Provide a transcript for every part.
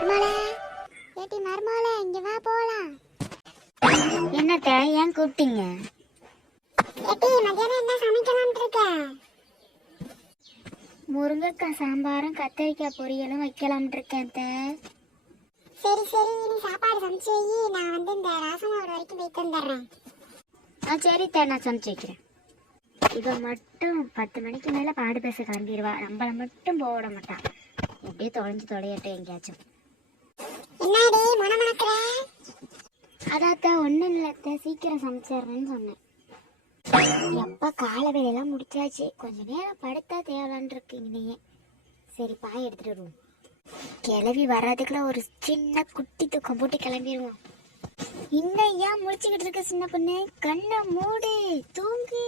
மர்மலை ஏட்டி மர்மலை இங்க வா போலாம். என்னத்த ஏன் கூப்பிட்டீங்க? ஏட்டி மத்தியானம் என்ன சமைக்கலாம்னு இருக்க? முருங்கைக்காய் சாம்பாரும் கத்திரிக்காய் பொரியலும் வைக்கலாம்னு இருக்கேன். சரி சரி, நீ சாப்பாடு சமைச்சு வை, நான் வந்து இந்த ராசமாவோட வரைக்கும் போய் தந்துடுறேன். சரி நான் சமைச்சு வைக்கிறேன். இவ மட்டும் 10 மணிக்கு மேல பாடு பேச கிளம்பிடுவா. நம்மளை மட்டும் போட மாட்டா. எப்படியே தொலையட்டும் எங்கேயாச்சும். என்னடி மணமணக்கிற? அதாத்த ஒன்றும் இல்லத்த, சீக்கிரம் சமைச்சிடுறேன்னு சொன்னேன். எப்போ கால வேலையெல்லாம் முடிச்சாச்சு, கொஞ்சம் நேரம் படுத்தா தேவலான் இருக்கு இங்கேயே. சரி பாய் எடுத்துட்டு வருவோம். கிளவி வர்றதுக்குள்ள ஒரு சின்ன குட்டி தூக்கம் போட்டு கிளம்பிடுவோம். இன்னும் ஏன் முடிச்சுக்கிட்டு இருக்க சின்ன பொண்ணு? கண்ணை மூடு, தூங்கு.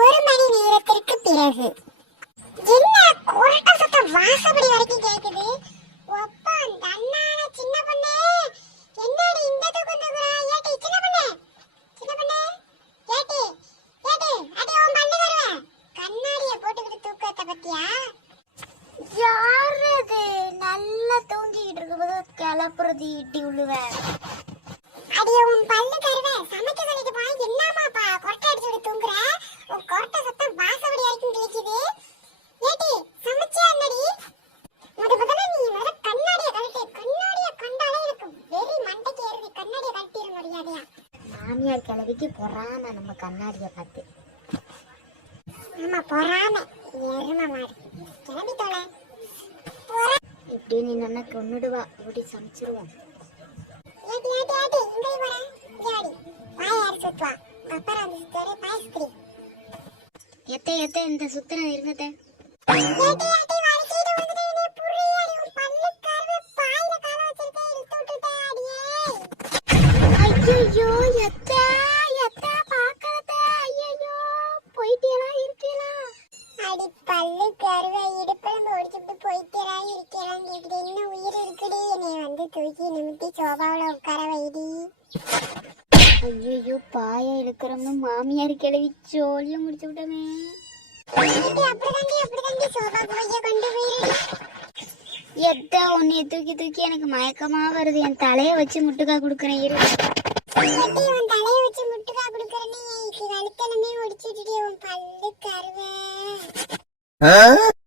ஒரு மணி நேரத்திற்கு பிறகு என்ன குரட்ட சத்தம் வாசப்படி வரைக்கும் கேக்குது. ஒப்பா அந்த அண்ணான சின்ன பொண்ணே, என்னடி இந்த தூக்கம் தூக்குறா? ஏட்டி சின்ன பொண்ணே, சின்ன பொண்ணே, ஏட்டி ஏட்டி அடி உன் பல்லு வருவேன். கண்ணாடிய போட்டுக்கிட்டு தூக்கத்தை பத்தியா? யாரு அது நல்லா தூங்கிக்கிட்டு இருக்கும்போது கிளப்புறது இட்டி உள்ளுவேன்? அடிய உன் பல்லு கருவேன். சமைக்க சொல்லிட்டு போய் என்னமாப்பா கொரட்டை அடிச்சுட்டு தூங்குற? உன் கொரட்டை சத்தம் வாசப்படி வரைக்கும் கிழிக்குது. ஏட்டி சமைச்சே அண்ணடி. முதல்ல நீ வர கண்ணாடிய கழட்டு. கண்ணாடிய கண்டாலே எனக்கு வெறி மண்டைக்கு ஏறுது. கண்ணாடிய கழட்டிட முடியாதையா? மாமியார் கிளவிக்கு பொறாம நம்ம கண்ணாடியை பார்த்து. ஆமா பொறாம எரும மாடு. கிளம்பி தோலை இப்படி நீ நல்லா கொன்னுடுவா. ஓடி சமைச்சிருவோம். ஏட்டி ஏட்டி ஏட்டி இங்கே போறேன். ஜாடி பாய் யார் சுத்துவா? அப்புறம் அந்த சுத்தரே பாய்ஸ்கிரி. எத்த இந்த சுத்திரம் இருங்கத்த. ஏட்டி ஏட்டி வலிக்கிட்டு வந்துட்டு நீ புரியடி. உன் பல்லு கருவே பாயில கால வச்சிருக்கே இழுத்து விட்டுட்டே அடியே. ஐயோ எத்த பாக்கறத. ஐயோ போயிட்டேனா இருக்கீங்களா? அடி பல்லு கருவே இடுப்புல முடிச்சுட்டு போயிட்டேரா இருக்கேறான்னு கேக்குது. இன்னும் உயிர் இருக்குடி. என்னை வந்து தூக்கி நிமித்தி சோபாவுல உட்கார வைடி. ஐயோ பாய இழுக்கிறோம்னு மாமியார் கிளவி ஜோலியா முடிச்சு விட்டமே. அப்படிதாண்டி சோபாக்கு போய் கொண்டு போயிரு. எத்த உன்னைய தூக்கி எனக்கு மயக்கமா வருது. என் தலைய வச்சு முட்டுக்கா குடுக்கறேன் இரு. ஏட்டி உன் தலைய வச்சு முட்டுக்கா குடுக்கறனே. கழுத்தெல்லாமே ஒடிச்சிட்டுடி உன் பல்லு கருவே.